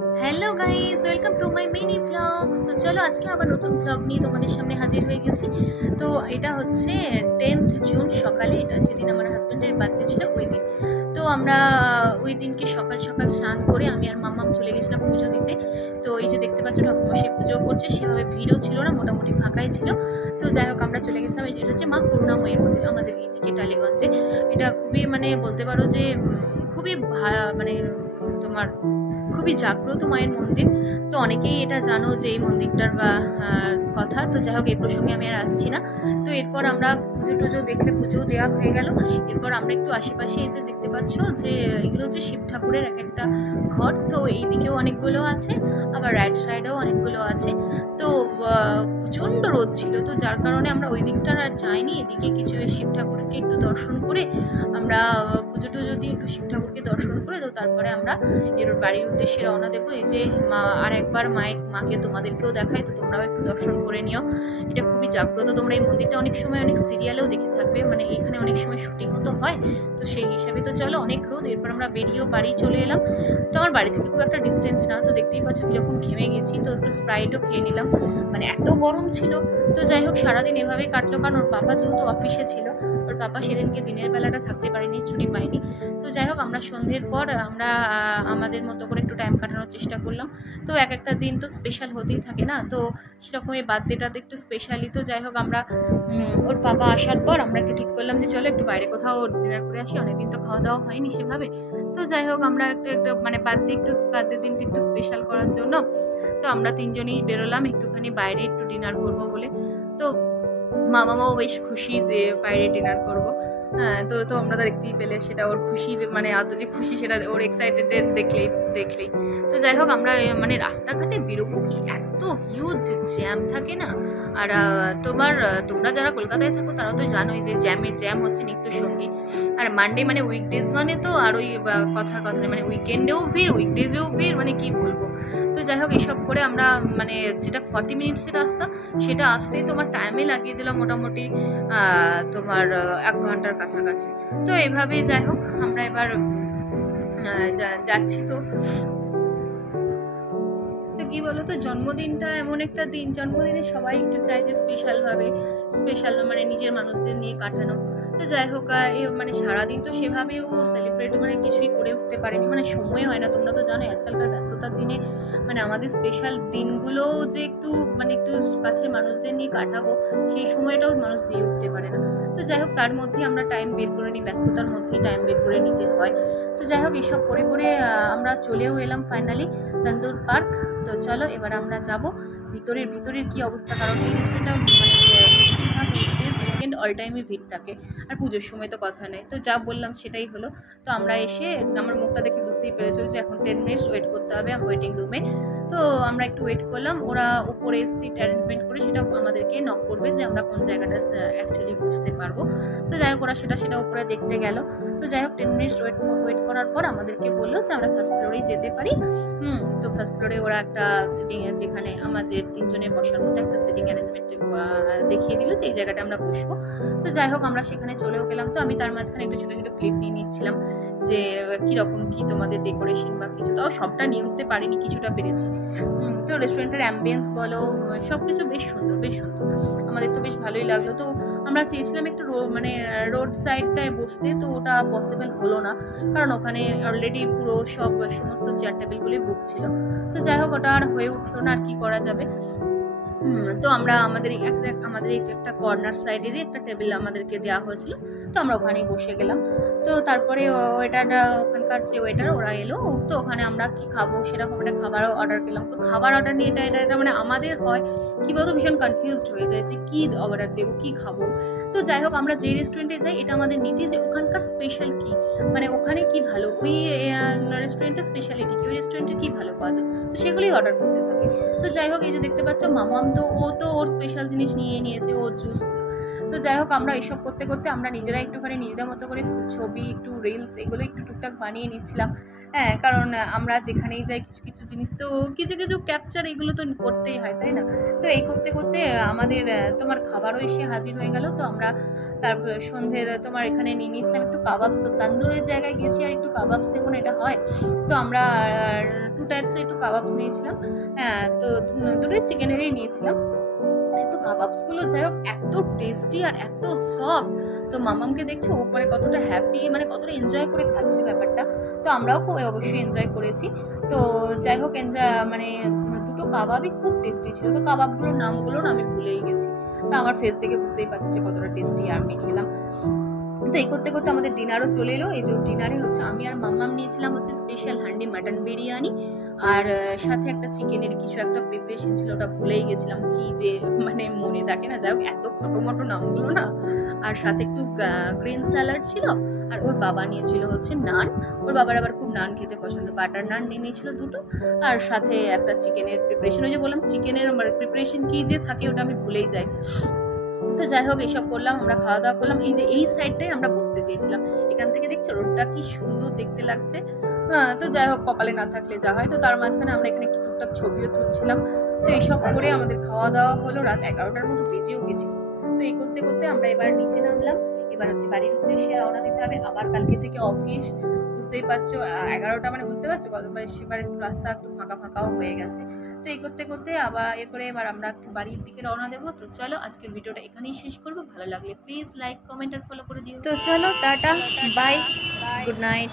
Hello guys, welcome to my mini vlogs. তো চলো আজকে আবার নতুন ভ্লগ নিয়ে তোমাদের সামনে হাজির হয়ে গেছি। তো এটা হচ্ছে 10th জুন সকালে, এটা যেদিন আমার হাজব্যান্ডের বার্থডে ছিল ওই দিন। তো আমরা ওই দিনকে সকাল সকাল স্নান করে আমি আর মাম্মাম চলে গেছিলাম পুজো দিতে। তো এই যে দেখতে পাচ্ছ ঠাকুরমশাই পুজো করছে, সেভাবে ভিড়ও ছিল না, মোটামুটি ফাঁকাই ছিল। তো যাই হোক আমরা চলে গেছিলাম। এটা হচ্ছে মা করুণাময়ীর মন্দির আমাদের এইদিকে টালিগঞ্জে। এটা খুবই মানে বলতে পারো যে খুবই মানে তোমার খুবই জাগ্রত মায়ের মন্দির। তো অনেকেই এটা জানো যে এই মন্দিরটার কথা। তো যাই হোক এই প্রসঙ্গে আমি আর আসছি না। তো এরপর আমরা পুজো টুজো দেখলে পুজো দেওয়া হয়ে গেল। এরপর আমরা একটু আশেপাশে এই যে দেখতে পাচ্ছ যে এগুলো হচ্ছে শিব ঠাকুরের এক একটা ঘর। তো এই দিকেও অনেকগুলো আছে, আবার রাইট সাইডেও অনেকগুলো আছে। তো প্রচণ্ড রোদ ছিল, তো যার কারণে আমরা ওই দিকটার আর যাইনি। এদিকে কিছু শিব ঠাকুরকে একটু দর্শন করে আমরা পুজো টুজো দিয়ে একটু শিব ঠাকুরকে দর্শন করে তো তারপরে আমরা এর বাড়ির উদ্দেশ্যে রওনা দেবো। এই যে মা আর একবার মাকে তোমাদেরকেও দেখাই, তো তোমরাও একটু দর্শন করে নিও। এটা খুবই জাগ্রত। তোমরা এই মন্দিরটা অনেক সময় অনেক সিরিয়ালেও দেখে থাকবে, মানে এখানে অনেক সময় শুটিংও তো হয়। তো সেই হিসাবে তো চলো, অনেক রোদ। এরপর আমরা বেরিয়েও বাড়ি চলে এলাম। তো আমার বাড়ি থেকে খুব একটা ডিস্টেন্স না, তো দেখতেই পাচ্ছ কীরকম ঘেমে গেছি। তো একটু স্প্রাইটও খেয়ে নিলাম, মানে এত গরম ছিল। তো যাই হোক সারাদিন এভাবেই কাটলো, কারণ ওর পাপা যেহেতু অফিসে ছিল, ওর পাপা সেদিনকে দিনের বেলাটা থাকতে পারেনি, ছুটি পায়নি। তো যাই হোক আমরা সন্ধ্যের পর আমরা আমাদের মতো করে একটু টাইম কাটানোর চেষ্টা করলাম। তো এক একটা দিন তো স্পেশাল হতেই থাকে না, তো সেরকমই বার্থডেটা তো একটু স্পেশালি। তো যাই হোক আমরা ওর পাপা আসার পর আমরা একটু ঠিক করলাম যে চলো একটু বাইরে কোথাও ডিনার করে আসি, অনেকদিন তো খাওয়া দাওয়া হয়নি সেভাবে। তো যাই হোক আমরা একটু মানে বার্থডে দিনটা একটু স্পেশাল করার জন্য তো আমরা তিনজনই বেরোলাম একটুখানি বাইরে একটু ডিনার করবো বলে। তো মামাও বেশ খুশি যে বাইরে ডিনার করব। হ্যাঁ, তো তো আমরা দেখতেই পেলে সেটা ওর খুশির মানে এত যে খুশি সেটা ওর এক্সাইটেড দেখলেই। তো যাই হোক আমরা মানে রাস্তাঘাটে বেরোবো কি এত হিউজ জ্যাম থাকে না। আর তোমরা যারা কলকাতায় থাকো তারা তো জানোই যে জ্যাম হচ্ছে নিত্য সঙ্গী। আর মানডে মানে উইকডেজ মানে তো আর ওই কথার কথা নেই, মানে উইকেন্ডেও ভিড়, উইকডেজেও ভিড়, মানে কি বলবো। তো যাই হোক এসব করে আমরা মানে যেটা 40 মিনিটসের রাস্তা, সেটা আসতেই তোমার টাইমে লাগিয়ে দিলাম মোটামুটি তোমার 1 ঘন্টার কাছাকাছি। তো এভাবেই যাই হোক আমরা এবার যাচ্ছি। তো তো কী বলো তো, জন্মদিনটা এমন একটা দিন, জন্মদিনে সবাই একটু চায় যে স্পেশাল মানে নিজের মানুষদের নিয়ে কাটানো। তো যাই হোক মানে সারাদিন তো সেভাবেও সেলিব্রেট মানে কিছুই করে উঠতে পারেনি, মানে সময় হয় না। তোমরা তো জানোই আজকালকার ব্যস্ততার দিনে মানে আমাদের স্পেশাল দিনগুলোও যে একটু কাছের মানুষদের নিয়ে কাটাবো, সেই সময়টাও মানুষ দিয়ে উঠতে পারে না। তো যাই হোক তার মধ্যেই আমরা টাইম বের করে নিই, ব্যস্ততার মধ্যেই টাইম বের করে নিতে হয়। তো যাই হোক এসব করে আমরা চলেও এলাম ফাইনালি তন্দুর পার্ক। তো চলো এবার আমরা যাব ভিতরের কি অবস্থা, কারণ এই রেস্টুরেন্টটা মানে বেশিরভাগ উইকডেজ উইকেন্ড অল টাইমে ভিড় থাকে, আর পুজোর সময় তো কথা নেই। তো যা বললাম সেটাই হলো। তো আমরা এসে আমার মুখটা দেখে বুঝতেই পেরেছো যে এখন 10 মিনিটস ওয়েট করতে হবে ওয়েটিং রুমে। তো আমরা একটু ওয়েট করলাম, ওরা ওপরে সিট অ্যারেঞ্জমেন্ট করে সেটা আমাদেরকে নক করবে যে আমরা কোন জায়গাটা অ্যাকচুয়ালি বসতে পারবো। তো যাই হোক ওরা সেটা উপরে দেখতে গেল। তো যাই হোক 10 মিনিটস ওয়েট করার পর আমাদেরকে বললো যে আমরা ফার্স্ট ফ্লোরেই যেতে পারি। তো ফার্স্ট ফ্লোরে ওরা একটা যেখানে আমাদের তিনজনের বসার মতো একটা সিটিং অ্যারেঞ্জমেন্ট দেখিয়ে দিল যে এই জায়গাটা আমরা বসবো। তো যাই হোক আমরা সেখানে চলেও গেলাম। তো আমি তার মাঝখানে একটু ছোটো ছোটো ক্লিপ নিয়ে নিচ্ছিলাম যে কীরকম কী তোমাদের ডেকোরেশন বা কিছু, তাও সবটা নিয়ে উঠতে পারিনি, কিছুটা পেরেছি। তো রেস্টুরেন্টের অ্যাম্বিয়েন্স বলো সব কিছু বেশ সুন্দর আমাদের তো বেশ ভালোই লাগলো। তো আমরা চেয়েছিলাম একটু মানে রোড সাইডটায় বসতে, তো ওটা পসিবল হলো না, কারণ ওখানে অলরেডি পুরো সমস্ত চেয়ার টেবিলগুলি বুক ছিল। তো যাই হোক ওটা আর হয়ে উঠলো না, আর কি করা যাবে। তো আমরা আমাদের এই একটা কর্নার সাইডেরই একটা টেবিল আমাদেরকে দেওয়া হয়েছিল, তো আমরা ওখানেই বসে গেলাম। তো তারপরে ওখানকার যে ওয়েটার ওরা এলো, তো ওখানে আমরা কি খাবো সেরকম একটা খাবারও অর্ডার করলাম। তো খাবার অর্ডার নিয়ে এটা মানে আমাদের হয় কী বলতো, ভীষণ কনফিউজড হয়ে যায় যে কী অর্ডার দেবো, কী খাবো। তো যাই হোক আমরা যে রেস্টুরেন্টে যাই এটা আমাদের নীতি যে ওখানকার স্পেশাল কী, মানে ওখানে কী ভালো, ওই রেস্টুরেন্টের স্পেশালিটি কী, ওই রেস্টুরেন্টে কী ভালো পাওয়া যায়, তো সেগুলোই অর্ডার করতে থাকি। তো যাই হোক এই যে দেখতে পাচ্ছ মামাম, তো ও তো ওর স্পেশাল জিনিস নিয়ে নিয়েছে, ও জুস। তো যাই হোক আমরা এইসব করতে করতে আমরা নিজেরা একটুখানি নিজেদের মতো করে ছবি, একটু রিলস এগুলো একটু টুকটাক বানিয়ে নিচ্ছিলাম। হ্যাঁ, কারণ আমরা যেখানেই যাই কিছু জিনিস তো কিছু ক্যাপচার এগুলো তো করতেই হয়, তাই না। তো এই করতে করতে আমাদের তোমার খাবারও এসে হাজির হয়ে গেল। তো আমরা তারপর সন্ধ্যের তোমার এখানে নিয়ে নিয়েছিলাম একটু কাবাবস। তো তান্দুরের জায়গায় গেছি আর একটু কাবাবস নেবো না, এটা হয়। তো আমরা টু টাইপসের একটু কাবাবস নিয়েছিলাম। হ্যাঁ, তো দুটোই চিকেনেরই নিয়েছিলাম। তো কাবাবসগুলো যাই হোক এত টেস্টি আর এত সফট। তো মামামকে দেখছো ও মানে কতটা হ্যাপি, মানে কতটা এনজয় করে খাচ্ছে ব্যাপারটা। তো আমরাও খুব অবশ্যই এনজয় করেছি। তো যাই হোক মানে দুটো কাবাবই খুব টেস্টি ছিল। তো কাবাবগুলোর নামগুলো না আমি ভুলেই গেছি। তো আমার ফেস দেখে বুঝতেই পারছি যে কতটা টেস্টি আমি খেলাম। তো এই করতে করতে আমাদের ডিনারও চলে এলো। এই যে ডিনারে হচ্ছে আমি আর মাম্মাম নিয়েছিলাম হচ্ছে স্পেশাল হান্ডি মাটন বিরিয়ানি, আর সাথে একটা চিকেনের কিছু একটা প্রিপারেশন ছিল, ওটা ভুলেই গেছিলাম কি যে মানে মনে থাকে না। যাই হোক এত খটোমটো নামগুলো না। আর সাথে একটু গ্রিন স্যালাড ছিল। আর ওর বাবা নিয়েছিল হচ্ছে নান। ওর বাবার আবার খুব নান খেতে পছন্দ, বাটার নান নিয়ে নিয়েছিল দুটো। আর সাথে একটা চিকেনের প্রিপারেশন, ওই যে বললাম চিকেনের প্রিপারেশন কি যে থাকে ওটা আমি ভুলেই যাই। তো যাই হোক এইসব করলাম, আমরা খাওয়া দাওয়া করলাম। এই যে এই সাইডটাই আমরা বসতে চেয়েছিলাম, এখান থেকে দেখছো রোডটা কি সুন্দর দেখতে লাগছে। হ্যাঁ, তো যাই হোক কপালে না থাকলে যা হয়। তো তার মাঝখানে আমরা এখানে একটু টুকটাক ছবিও তুলছিলাম। তো এইসব করে আমাদের খাওয়া দাওয়া হলো, রাত 11টার মতো বেজেও গেছিল। তো এই করতে করতে আমরা এবার নিচে নামলাম। এবার হচ্ছে বাড়ির উদ্দেশ্যে রওনা দিতে হবে, আবার কালকে থেকে অফিস। বুঝতেই পারছো 11টা মানে বুঝতে পারছো কতবার সেবার একটু রাস্তা একটু ফাঁকা ফাঁকাও হয়ে গেছে। তো এই করতে করতে আবার করে এবার আমরা একটু বাড়ির দিকে রওনা দেবো। তো চলো আজকের ভিডিওটা এখানেই শেষ করবো। ভালো লাগলে প্লিজ লাইক কমেন্ট আর ফলো করে দিও। তো চলো টাটা, বাই, গুড নাইট।